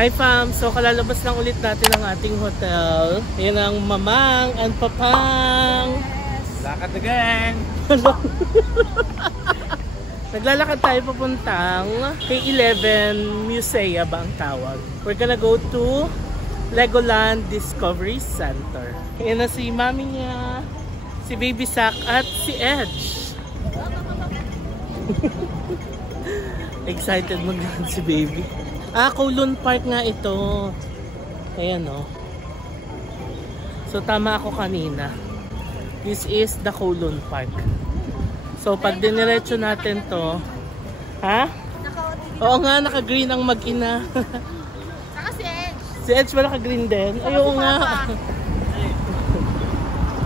Hi fam! So kalalabas lang ulit natin ang ating hotel. Ayan ang Mamang and Papang. Yes. Lakad again! Naglalakad tayo papuntang K11 Musea ba ang tawag. We're gonna go to Legoland Discovery Center. Ayan na si mami niya, si Baby Sak at si Edge. Excited mag-land si Baby. Kowloon Park nga ito. Ayan o. So tama ako kanina. This is the Kowloon Park. So pag diniretso natin to, ha? Oo nga, naka-green ang mag-ina. Saka si Edge. Si Edge ba naka-green din? Ayun nga.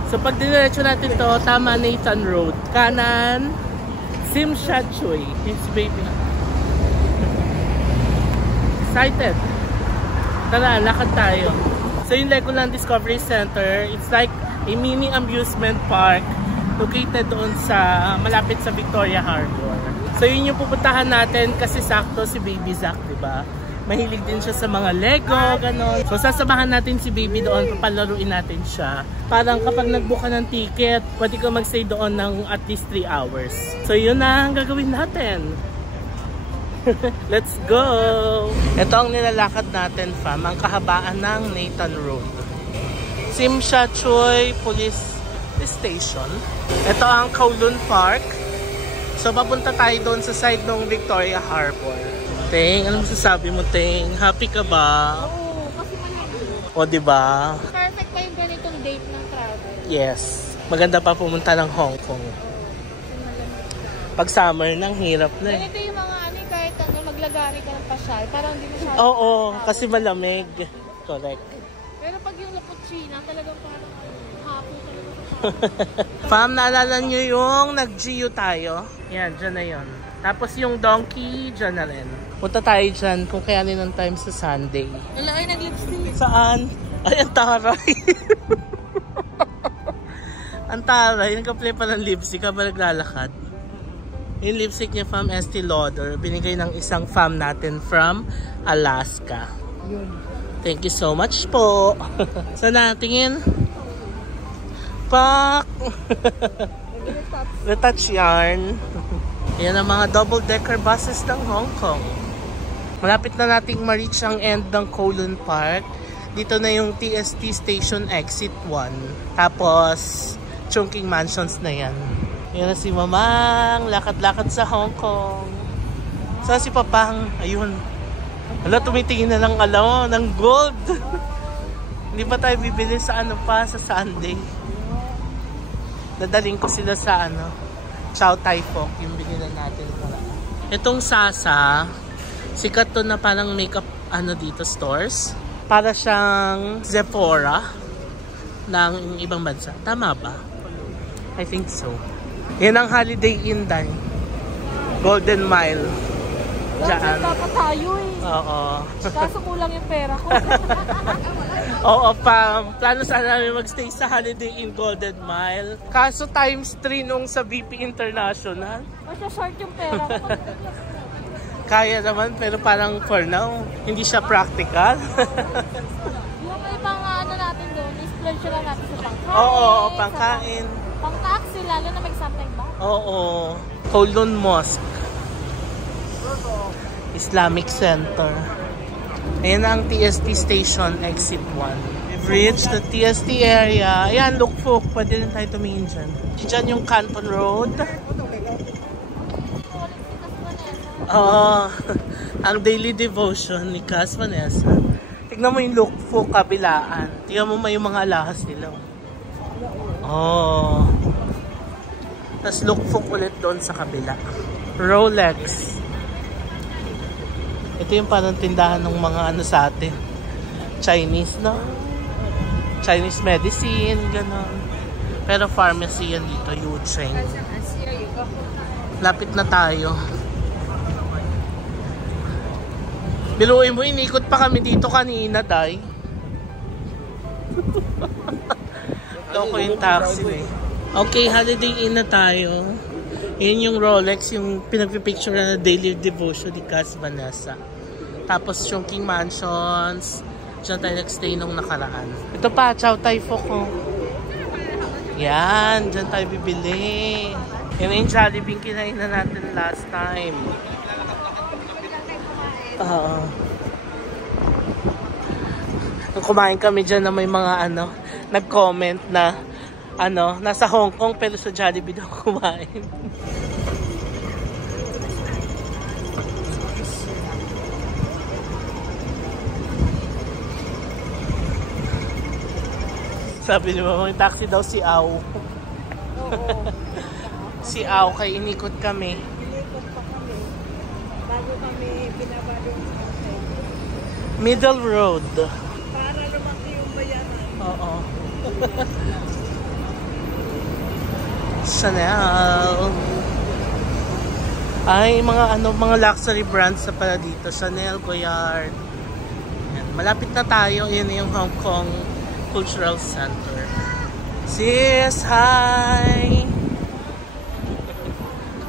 So pag diniretso natin to, tama Nathan Road. Kanan, Simshachoy. Yes, baby. Excited. Tara, lakad tayo. So yung Legoland Discovery Center, it's like a mini amusement park located doon sa malapit sa Victoria Harbor. So yun yung pupuntahan natin kasi sakto si Baby Zach, di ba? Mahilig din siya sa mga Lego, ganon. So sasamahan natin si Baby doon, papalaruin natin siya. Parang kapag nag-book ka ng ticket, pwede ka mag-stay doon ng at least 3 hours. So yun na ang gagawin natin. Let's go! Ito ang nilalakad natin, fam. Ang kahabaan ng Nathan Road. Simshachoy Police Station. Ito ang Kowloon Park. So, papunta tayo doon sa side ng Victoria Harbor. Ting, ano masasabi mo, Ting? Happy ka ba? Oo, kasi malaki. O, diba? Perfect pa yung ganitong date ng travel. Yes. Maganda pa pumunta ng Hong Kong. Pag summer, nang hirap na eh. Ganito yung mga ano, kahit ano, maglagari ka ng pasyal. Parang hindi masyadong Oo, kasi malamig. Correct. Pero pag yung Lapuchina, talagang parang hapo talaga. Fam, naalala nyo yung nag-GU tayo? Yan, dyan na yun. Tapos yung donkey, dyan na rin. Punta tayo dyan kung kayanin ng time sa Sunday. Wala, ay nag-lipstick. Saan? Ay, ang taray. Ang taray. Nag-apply pa ng lipstick habang naglalakad. Yung lipstick niya, fam, Estee Lauder. Binigay ng isang fam natin from Alaska. Thank you so much po. Sana, tingin. Pak! Retouch yarn. Yan ang mga double-decker buses ng Hong Kong. Malapit na nating ma-reach ang end ng Kowloon Park. Dito na yung TST Station Exit 1. Tapos, Chungking Mansions na yan. Yan na si Mamang. Lakad-lakad sa Hong Kong. Saan si Papang? Ayun. Hala, tumitingin na ng gold. Hindi pa tayo bibili sa ano pa, sa Sunday. Dadaling ko sila sa ano, Chow Tai Fook, yung binilan natin. Itong Sasa, sikat to na parang makeup ano dito stores. Para siyang Sephora ng ibang bansa. Tama ba? I think so. Yan ang Holiday Inn dahil. Golden Mile. Diyan dapat tayo eh. Oo. Kaso kulang yung pera ko. Oo, pa. Plano sana namin magstay sa Holiday Inn Golden Mile. Kaso times 3 nung sa BP International. Masya-short yung pera ko. Kaya naman, pero parang for now, hindi siya practical. Yung ibang ano natin doon, i-splurge lang natin sa pangkain. Oo, pangkain. Pang-taxi, lalo na may something ba? Oo. Kowloon Mosque. Islamic Center. Ayan ang TST Station Exit 1. We've reached the TST area. Ayan, Luk Fook. Pwede rin tayo tumingin dyan. Diyan yung Canton Road. Ang daily devotion ni Cas Vanessa. Tignan mo yung Luk Fook kabilaan. Tignan mo may mga alahas nila. Tapos Luk Fook ulit doon sa kabila. Rolex. Ito yung parang tindahan ng mga ano sa atin. Chinese, no? Chinese medicine, gano'n. Pero pharmacy yan dito, Yucheng. Lapit na tayo. Biluin mo, inikot pa kami dito kanina, day. Loko yung taxi eh. Okay, Holiday Inn na tayo. Yan yung Rolex, yung pinagpipicture na daily devotion ni Cas Vanessa. Tapos Chungking Mansions. Diyan tayo nag-stay nung nakaraan. Ito pa, Chow Tai Fook ko. Yan, diyan tayo bibili. Yan yung Jollibee kinain na natin last time. Nung kumain kami dyan na may mga nag-comment na nasa Hong Kong pero sa Jollibee daw kumain. Sabi niyo mga taxi daw si Aw. Si Aw kay inikot kami. Inikot pa kami. Bago kami binabalo yung hotel. Middle road. Para lumaki yung bayaran. Oo. Chanel. Ay, mga luxury brands na pala dito. Chanel, Goyard. Yan. Malapit na tayo. Yan yung Hong Kong Cultural Center. Sis, hi!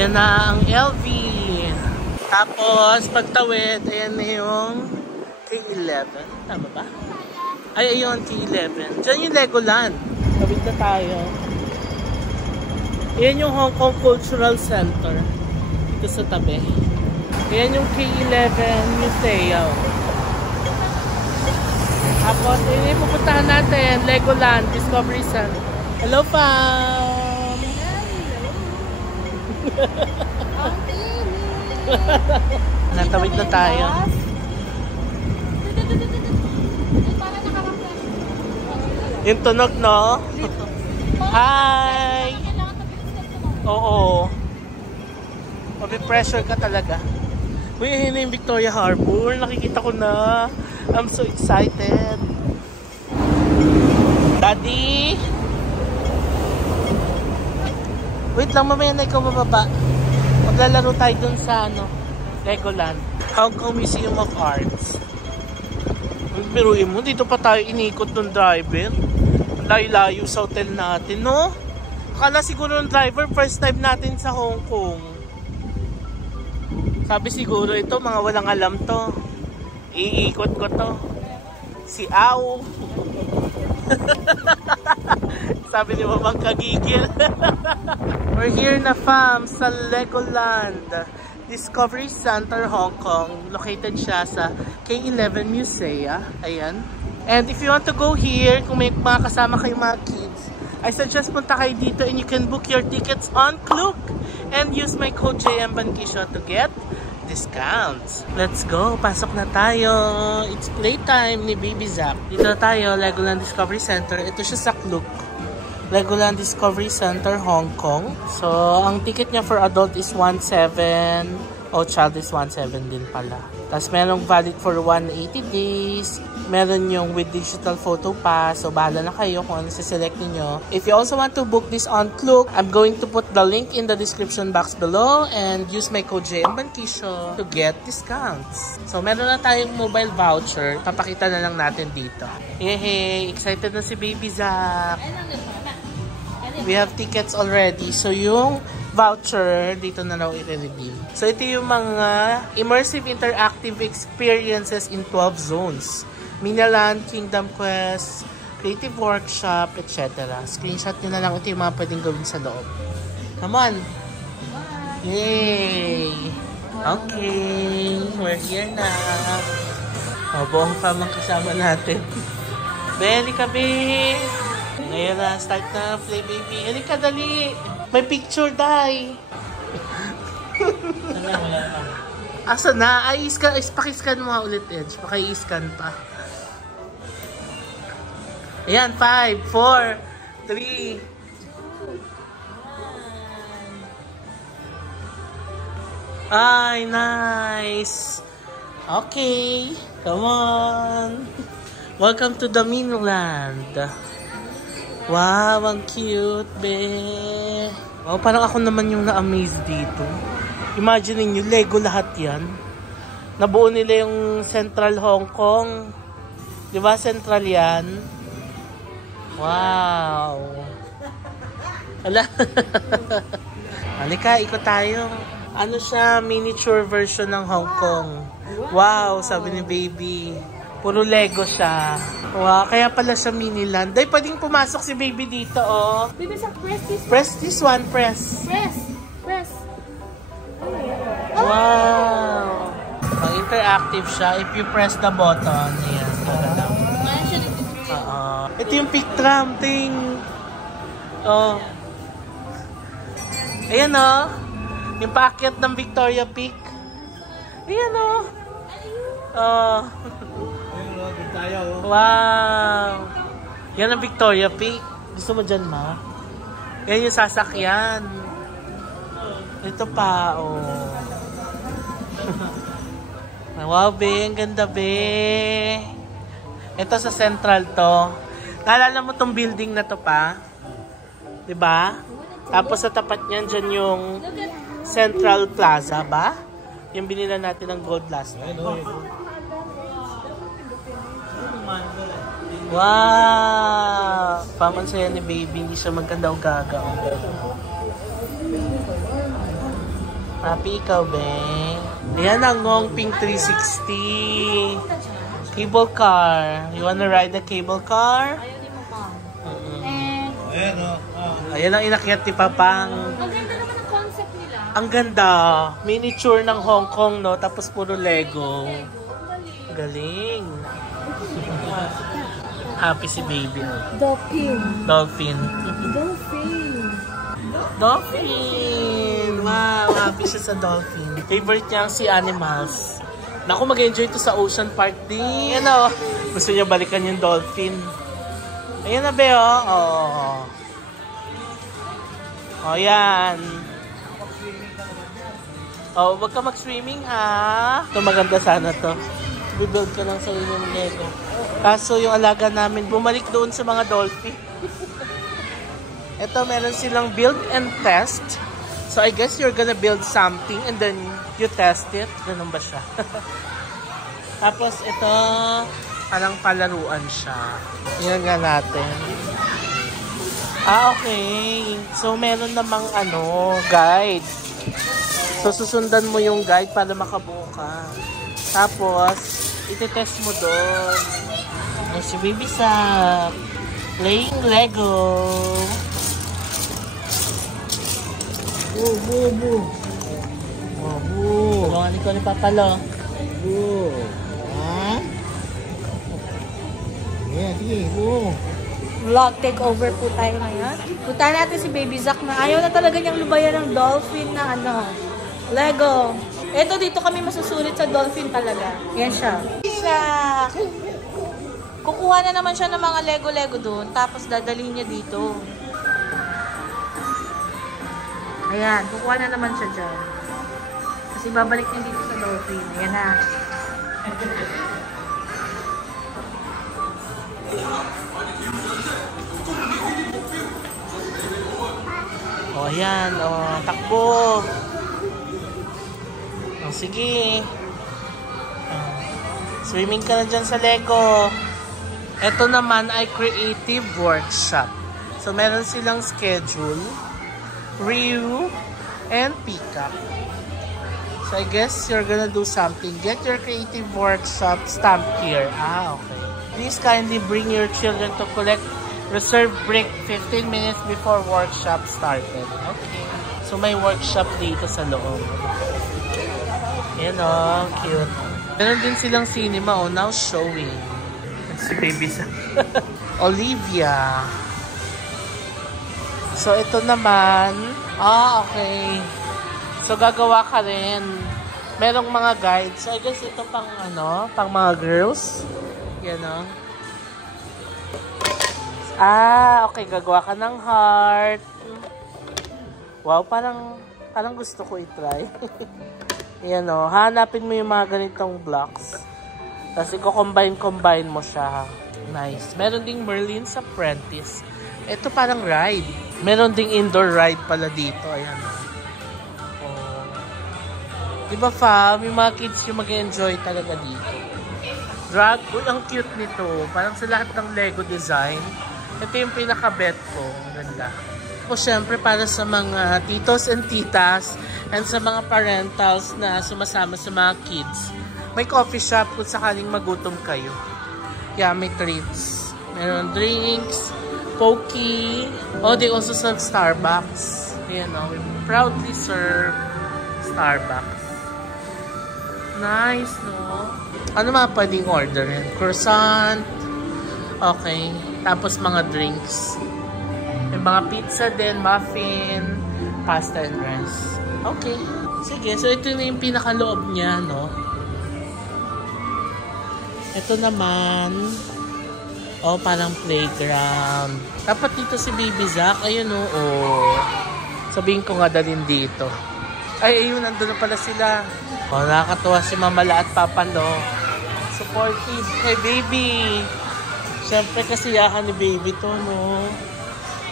Yan na ang LV. Tapos, pagtawid, ayan na yung K11. Tama ba? Ay, ayun, K11. Diyan yung Legoland. Tawid na tayo. Ayan yung Hong Kong Cultural Center. Ito sa tabi. Ayan yung K11 Museum. Tapos, ini pupuntahan natin, Legoland, Discovery Center. Hello, fam! Natawid na tayo. Yung tunog, no? Hi! Oo. Mabipressure ka talaga. Uy, yun yung Victoria Harbour. Nakikita ko na. I'm so excited. Daddy! Wait lang, mamaya na ikaw mababa. Maglalaro tayo dun sa Legoland. Hong Kong Museum of Arts. Biruin mo, dito pa tayo inikot ng driver. Layo-layo sa hotel natin, no? Akala siguro ng driver, first time natin sa Hong Kong. Sabi siguro ito, mga walang alam to. Iikot ko to. Si Aw. Sabi ni Mamang kagigil. We're here na fam sa Legoland Discovery Center, Hong Kong. Located siya sa K11 Museum. Ayan. And if you want to go here, kung may mga kasama kayong mga kids, I suggest punta kayo dito and you can book your tickets on Klook and use my code JM Bankisho to get discounts. Let's go. Pasok na tayo. It's playtime ni Baby Zach. Dito na tayo, Legoland Discovery Center. Ito siya sa Klook. Legoland Discovery Center, Hong Kong. So, ang ticket niya for adult is 1,700. O child is 1,700 din pala. Tapos merong valid for 180 days. Meron yung with digital photo pass. So, bahala na kayo kung ano siselect niyo. If you also want to book this on Klook, I'm going to put the link in the description box below and use my code JM Bankisho to get discounts. So, meron na tayong mobile voucher. Papakita na lang natin dito. Yehey! Excited na si Baby Zach. We have tickets already. So, yung voucher, dito na raw i-redeem. So, ito yung mga immersive interactive experiences in 12 zones. Minaland, Kingdom Quest, Creative Workshop, etc. Screenshot nyo na lang. Ito yung mga pwedeng gawin sa loob. Come on! Yay! Okay, we're here na. Buong famang kasama natin. Beli ka, be! Ngayon na, start na, play baby. Halika, dali! May picture, dai! Asa na? Ay, pakiscan mo ulit, Edge. Paki-scan pa. Ayan, 5, 4, 3. Ay, nice! Okay, come on! Welcome to the mainland. Wow, ang cute, be. Oh, parang ako naman yung na-amaze dito. Imagine niyo, Lego lahat yan. Nabuo nila yung Central Hong Kong. Di ba, Central yan? Wow. Hala. Halika, ikot tayo. Ano siya, miniature version ng Hong Kong. Wow, sabi ni baby. Puro Lego siya. Wow, kaya pala siya mini land. Ay, pwedeng pumasok si baby dito, oh. Baby, sa press this. Press this one, press. Press. Wow. Pang-interactive siya. If you press the button, ayan. Ayan siya nag-train. Ito yung peak tram thing. Oh. Ayan, oh. Yung paakyat ng Victoria Peak. Ayan, oh. Oh. Wow. Yan ang Victoria Peak. Gusto mo dyan, ma? Yan yung sasakyan. Ito pa, oh. Wow, be. Ang ganda, be. Ito sa Central to. Naalala mo tong building na to pa? Diba? Tapos sa tapat niyan, dyan yung Central Plaza ba? Yung binila natin ng gold last time. Wow! Pamansaya ni baby, hindi siya magkanda o gaga. Happy ikaw, be. Ayan ang Ngong Ping 360. Cable car. You wanna ride the cable car? Ayaw ni Mama. Ayan, oh. Ayan ang inakyat ni Papang. Ang ganda naman ang concept nila. Ang ganda. Miniature ng Hong Kong, no? Tapos puro Lego. Galing. Happy si baby, no? Dolphin. Wow, happy siya sa dolphin. Favorite niya si animals. Naku, mag-enjoy to sa Ocean Park din. Ano? Gusto niya balikan yung dolphin. Ayan na, be, oh. Oh. Oh, yan. Oh, wag ka mag-swimming, ha? Ito, maganda sana to. Bibuild ka ng sarili ng Lego. Kaso yung alaga namin, bumalik doon sa mga dolphin. Ito, meron silang build and test. So, I guess you're gonna build something and then you test it. Ganun ba siya? Tapos, ito, parang palaruan siya. Yan nga natin. Okay. So, meron namang guide. So, susundan mo yung guide para makabuo ka. Tapos, iti-test mo doon. Ay, si Baby Sak. Playing Lego. Boo. Tulungan ko ni Papalo. Boo. Ha? Yeah, sige. Boo. Vlog takeover po tayo ngayon. Punta natin si Baby Sak na ayaw na talaga niyang lubayan ng dolphin na Lego. Eto, dito kami masusulit sa dolphin talaga. Yan siya. Kukuha na naman siya ng mga Lego doon, tapos dadalhin niya dito. Ayan, kukuha na naman siya dyan. Kasi babalik niya dito sa dolphin. Ayan na. O, ayan. O, takbo. O, sige. Swimming ka na dyan sa Lego. Ito naman ay creative workshop. So, meron silang schedule, review, and pick-up. So, I guess you're gonna do something. Get your creative workshop stamp here. Okay. Please kindly bring your children to collect reserve break 15 minutes before workshop started. Okay. So, may workshop dito sa loob. Yan o, cute. Meron din silang cinema, now showing. Si Baby Sak. Olivia. So, ito naman. Okay. So, gagawa ka rin. Merong mga guides. So, I guess ito pang pang mga girls. Yan o. Okay. Gagawa ka ng heart. Wow, parang gusto ko i-try. Yan o. Hanapin mo yung mga ganitong blocks. Tapos i-combine mo siya. Nice. Meron ding Merlin's Apprentice. Ito parang ride. Meron ding indoor ride pala dito. Ayan. Oh. Diba fam? Yung mga kids yung mag-enjoy talaga dito. Drag. Uy, ang cute nito. Parang sa lahat ng Lego design. Ito yung pinaka-bet ko. Ganda. po syempre para sa mga titos and titas and sa mga parentals na sumasama sa mga kids. May coffee shop kung sakaling magutom kayo. Yeah, may treats. Meron drinks, pokey. Oh, they also serve Starbucks. You know, we proudly serve Starbucks. Nice, no? Ano mga pwedeng orderin? Croissant. Okay. Tapos mga drinks. May mga pizza din, muffin, pasta and rice. Okay. Sige, so ito na yung pinakaloob niya, no? Ito naman, oh, parang playground. Dapat dito si Baby Zack. Ayun, oh. Sabihin ko nga dalhin dito. Ay, ayun, nandun na pala sila. Oh, nakakatuwa si Mama La at Papa Lo. Supportive kay Baby. Siyempre kasiyahan ni Baby to, no?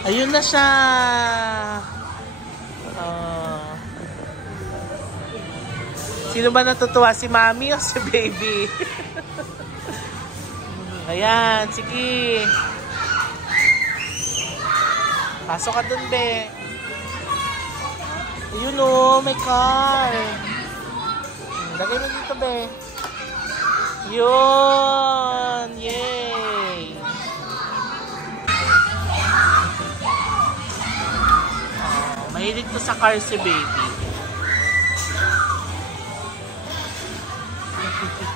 Ayun na siya. Sino ba natutuwa? Si Mami o si Baby? Ayan, sige. Pasok ka dun, be. Ayun o, may car. Lagay mo dito, be. Yun! Yay! Oh, mahilig to sa car si Baby.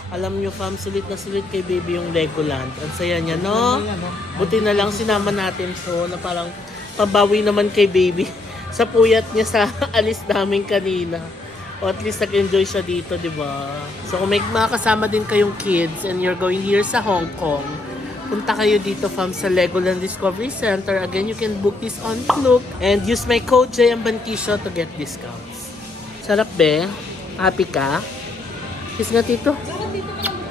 Alam nyo, fam, sulit na sulit kay Baby yung Legoland. Ang saya niya, no? Buti na lang sinama natin to na parang pabawi naman kay Baby sa puyat niya sa alis namin kanina. O at least nag-enjoy siya dito, di ba? So kung may makakasama din kayong kids and you're going here sa Hong Kong, punta kayo dito, fam, sa Legoland Discovery Center. Again, you can book this on Klook and use my code JMBantisyo to get discounts. Sarap, be? Happy ka? Kiss nga, tito.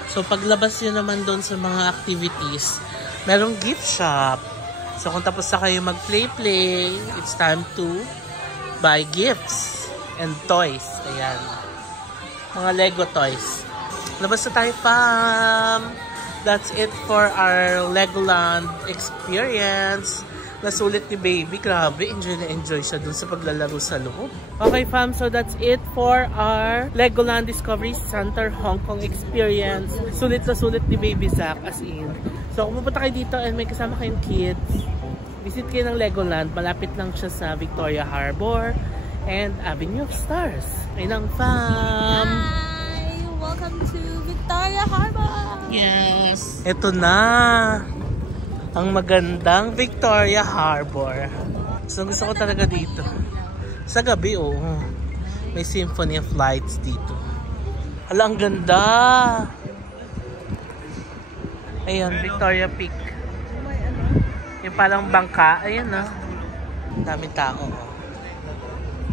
So paglabas nyo naman doon sa mga activities, merong gift shop. So kung tapos na kayo mag-play, it's time to buy gifts and toys. Ayan. Mga Lego toys. Labas na tayo, fam! That's it for our Legoland experience. Nasulit ni Baby. Grabe, enjoy na enjoy siya dun sa paglalaro sa loob. Okay, fam. So that's it for our Legoland Discovery Center Hong Kong experience. Sulit na sulit ni Baby Zack, as in. So kung pupunta kayo dito and may kasama kayong kids, visit kayo ng Legoland. Malapit lang siya sa Victoria Harbour and Avenue of Stars. Ayun ang, fam! Hi! Welcome to Victoria Harbour! Yes! Ito na! Ang magandang Victoria Harbour. So gusto ko talaga dito. Sa gabi, oh. May symphony of lights dito. Hala, ang ganda! Ayan, Victoria Peak. Yung parang bangka. Ayan, na. Daming tao, oh.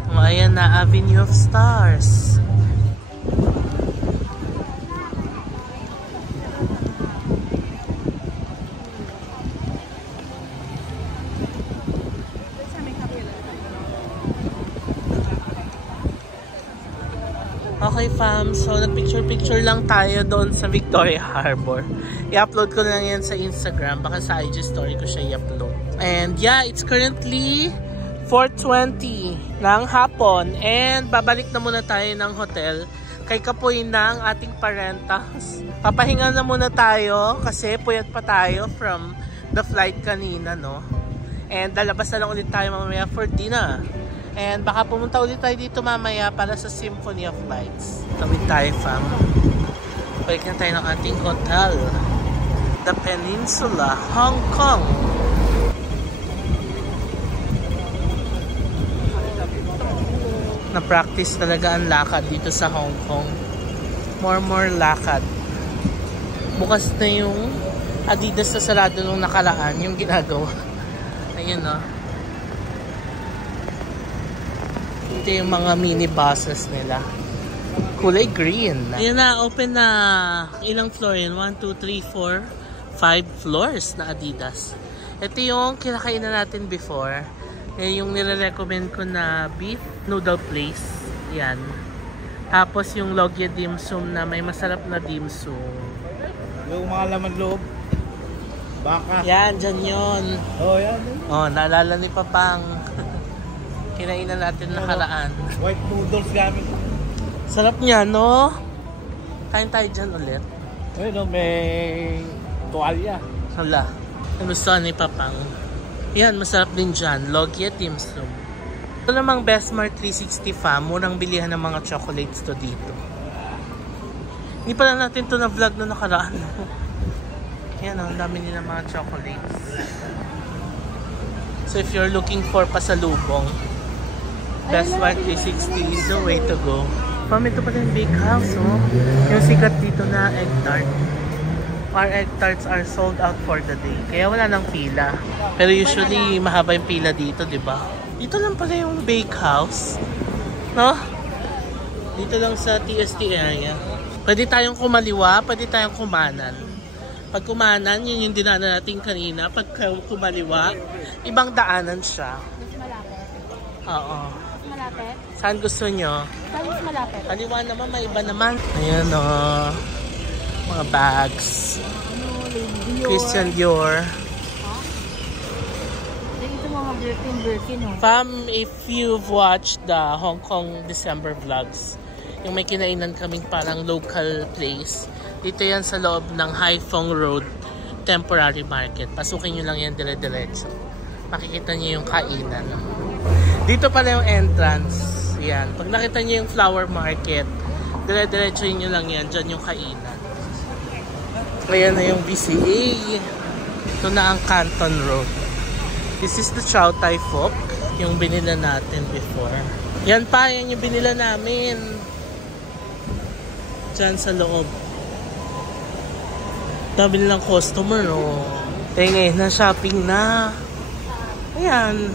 Oh, ayan na, Avenue of Stars. Okay, fam. So, nag-picture-picture lang tayo doon sa Victoria Harbour. I-upload ko lang yan sa Instagram. Baka sa IG story ko siya i-upload. And yeah, it's currently 4:20 ng hapon. And babalik na muna tayo ng hotel. Kay Kapoy na ang ating parentas. Papahinga na muna tayo kasi puyat pa tayo from the flight kanina, no? And lalabas na lang ulit tayo mamaya for dinner. And baka pumunta ulit tayo dito mamaya para sa Symphony of Lights. Tawid tayo, fam. Balik na tayo ng ating hotel. The Peninsula, Hong Kong. Na-practice talaga ang lakad dito sa Hong Kong. More lakad. Bukas na yung Adidas na sarado nung nakaraan, yung ginagawa. Ayun, no? Ito yung mga mini-buses nila. Kulay green. Ayan na, open na. Ilang floor yun? 1, 2, 3, 4, 5 floors na Adidas. Ito yung kinakainan natin before. Yung nire-recommend ko na beef noodle place. Yan. Tapos yung Loggia Dim Sum na may masarap na dim sum. Yung mga laman loob. Baka. Yan, dyan yun. Oh, yan. Oh, naalala ni Papang. Kinainan natin nakaraan. White noodles gamit. Sarap niya, no? Kain tayo dyan ulit. Ay, no, may tuwalya. Hala. Gusto ni Papang. Yan, masarap din dyan. Logia Dim Sum. Ito namang Bestmart 360 fam. Murang bilihan ng mga chocolates to dito. Hindi pala natin to na vlog na nakaraan. Yan, ang dami nila mga chocolates. So if you're looking for pasalubong, Bestmart 360 is the way to go. Ito pala yung bake house, oh. Yung sikat dito na egg tart. Our egg tarts are sold out for the day. Kaya wala nang pila. Pero usually, mahaba yung pila dito, di ba? Dito lang pala yung bake house. No? Dito lang sa TST area. Pwede tayong kumaliwa, pwede tayong kumanan. Pag kumanan, yun yung dinaanan natin kanina. Pag kumaliwa, ibang daanan siya. Mas malapit. Oo. Mas malapit. Saan gusto nyo? Saan mas malapit? Kaliwa naman, may iba naman. Ayan o. Mga bags. Dior. Christian Dior. Ito mga Birkin, oh. Fam, if you've watched the Hong Kong December vlogs, yung may kinainan kaming parang local place, dito yan sa loob ng Hai Phong Road Temporary Market. Pasukin nyo lang yan dire-diretso. Makikita nyo yung kainan. Dito pala yung entrance. Yan. Pag nakita nyo yung flower market, dire-diretso nyo lang yan. Dyan yung kainan. Ayan na yung BCA. Ito na ang Canton Road. This is the Chow Tai Fook. Yung binila natin before. Yan pa, yan yung binila namin. Diyan sa loob. Dami nilang customer, no? Ngayon na shopping na. Ayan.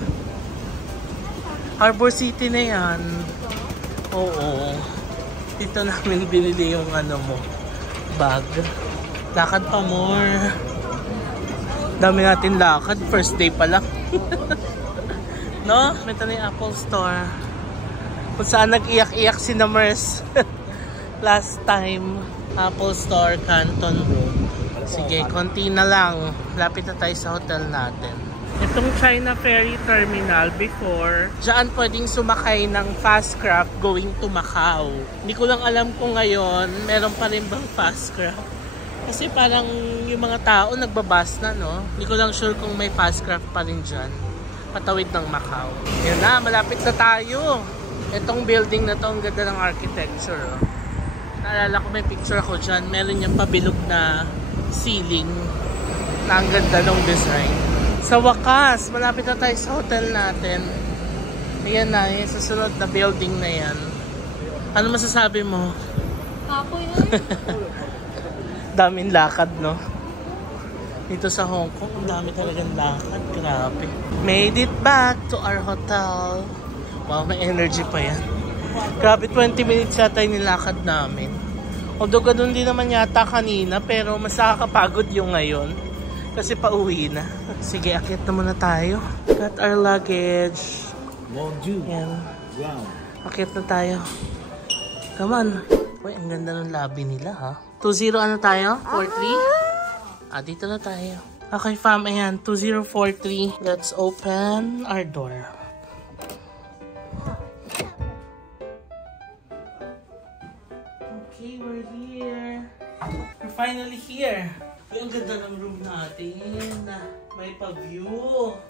Harbor City na yan. Oo. Dito namin binili yung ano mo. Bag. Lakad pa more. Dami natin lakad. First day pa lang. No? Ito na yung Apple Store. Kung saan nag-iyak-iyak si Namers. Last time. Apple Store, Canton Road. Sige, konti na lang. Lapit na tayo sa hotel natin. Itong China Ferry Terminal before, dyan pwedeng sumakay ng fast craft going to Macau. Hindi ko lang alam kung ngayon, meron pa rin bang fast craft. Kasi parang yung mga tao nagbabas na, no? Hindi ko lang sure kung may fast craft pa rin dyan. Patawid ng Macau. Yan na, malapit na tayo. Itong building na to, ang ganda ng architecture. Oh. Naalala ko may picture ako dyan. Meron yung pabilog na ceiling. Na ang ganda ng design. Sa wakas, malapit na tayo sa hotel natin. Ayan na, yung susunod na building na yan. Ano masasabi mo? Kapo yun. Daming lakad, no? Dito sa Hong Kong, ang dami talagang lakad. Grabe. Made it back to our hotel. Wow, may energy pa yan. Grabe, 20 minutes yata yung nilakad namin. Although ganun din naman yata kanina, pero mas nakakapagod yung ngayon. Kasi pauwi na. Sige, akit na muna tayo. Got our luggage. Yan. Akit na tayo. Come on. Uy, ang ganda ng lobby nila, ha? 20 ano tayo? 43? Dito na tayo. Okay, fam, ayan. 2043. Let's open our door. Okay, we're here. We're finally here. Ang ganda ng room natin. May pa-view.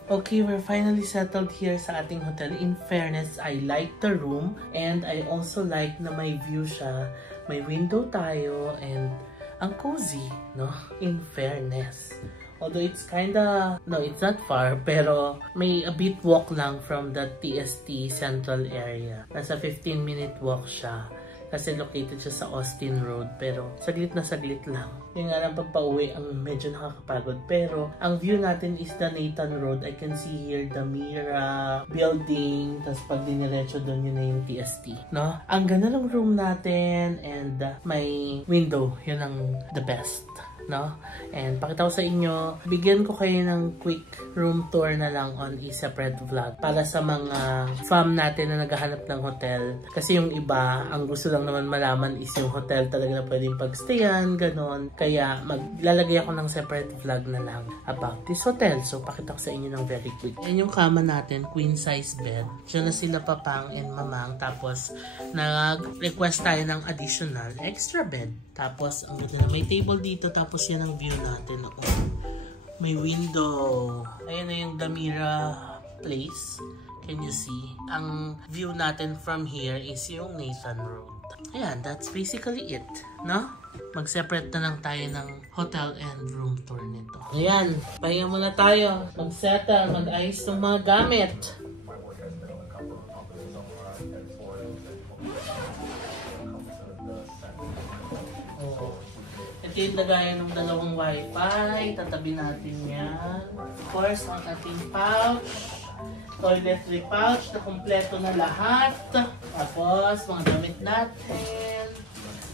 Okay, we're finally settled here sa ating hotel. In fairness, I like the room. And I also like na may view siya. May window tayo. And ang cozy, no? In fairness. Although it's kinda, no, it's not far. Pero may a bit walk lang from the TST Central area. Nasa 15-minute walk siya. Kasi located siya sa Austin Road. Pero saglit na saglit lang. Yung nga lang pagpa-uwi ang medyo nakakapagod. Pero ang view natin is the Nathan Road. I can see here the Mira building. Tapos pag diniretso doon yun na yung TST. No? Ang ganda ng room natin. And may window. Yun ang the best. no? And pakita ko sa inyo, bigyan ko kayo ng quick room tour na lang on a separate vlog para sa mga fam natin na naghahanap ng hotel. Kasi yung iba, ang gusto lang naman malaman is yung hotel talaga na pwedeng pagstayan, ganon. Kaya maglalagay ako ng separate vlog na lang about this hotel. So pakita ko sa inyo ng very quick. Yan yung kama natin, queen size bed. Diyan na sila papang and mamang. Tapos nag-request tayo ng additional extra bed. Tapos ang ganda na may table dito. Tapos yan ang view natin. Oh, may window. Ayan na yung Damira Place. Can you see? Ang view natin from here is yung Nathan Road. Ayan, that's basically it, no? Mag-separate na lang tayo ng hotel and room tour nito. Ayan, pahinga muna tayo. Mag-settle, mag-ayos ng mga gamit. Ito yung lagayan ng dalawang wifi. Tatabi natin yan. Of course, ang ating pouch. Toiletry pouch na kompleto na lahat. Tapos, mga damit natin.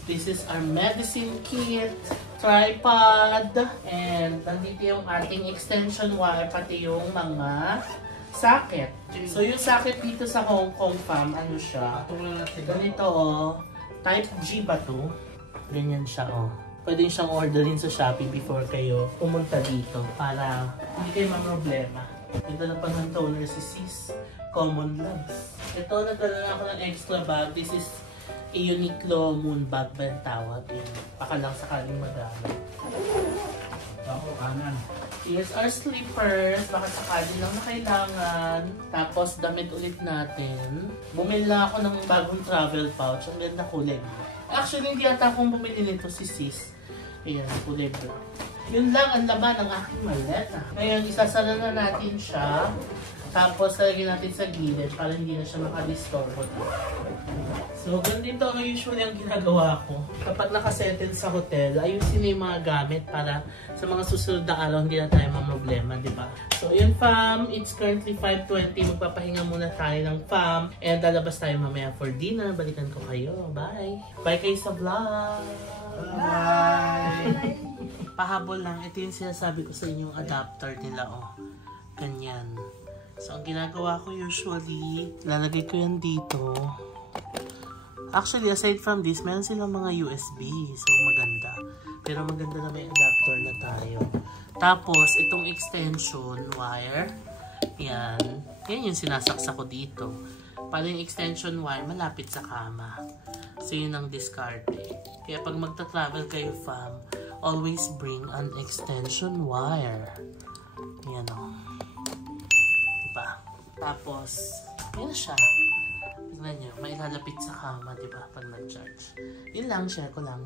This is our medicine kit. Tripod. And nandito yung ating extension wire. Pati yung mga socket. So, yung socket dito sa Hong Kong fam, ano siya? Ganito, oh. Type G ba to? Ganyan siya, oh. Pwede siyang orderin sa Shopee before kayo pumunta dito para hindi kayo ma-problema. Ito na pang ng toner si Sis. Common lang. Ito, nagdala na ako ng extra bag. This is a Uniqlo moon bag ba yung tawag. Baka lang sakaling magamit. Ako, kanan. Here's our slippers. Baka sakaling lang na kailangan. Tapos, damit ulit natin. Bumili na ako ng bagong travel pouch. Ang ganda kulay. Actually, hindi ata akong bumili nito si Sis. Ayan, kulay black. Yun lang ang laman ng aking maleta. Ngayon, isasara na natin siya. Tapos, lagyan natin sa gilid para hindi na siya makadistorbo. So, ganito ang usually ang ginagawa ko. Kapag nakasettle sa hotel, ayusin na yung mga gamit para sa mga susunod na araw hindi na tayo mamroblema, di ba? So, yun fam, it's currently 5:20. Magpapahinga muna tayo ng fam. And lalabas tayo mamaya for dinner. Balikan ko kayo. Bye! Bye kayo sa vlog! Bye! Pahabol lang. Ito yung sinasabi ko sa inyong adapter nila, oh. Ganyan. So, ang ginagawa ko usually, lalagay ko yan dito. Actually, aside from this, meron silang mga USB. So, maganda. Pero maganda na may adapter na tayo. Tapos, itong extension wire, yan. Yan yung sinasaksa ko dito. Para yung extension wire, malapit sa kama. So, yun ang discarte. Kaya pag magta-travel kayo, fam, always bring an extension wire. Yan o. Diba? Tapos, yun siya. Tignan nyo, may lalapit sa kama, diba? Pag nag-charge. Yun lang, share ko lang.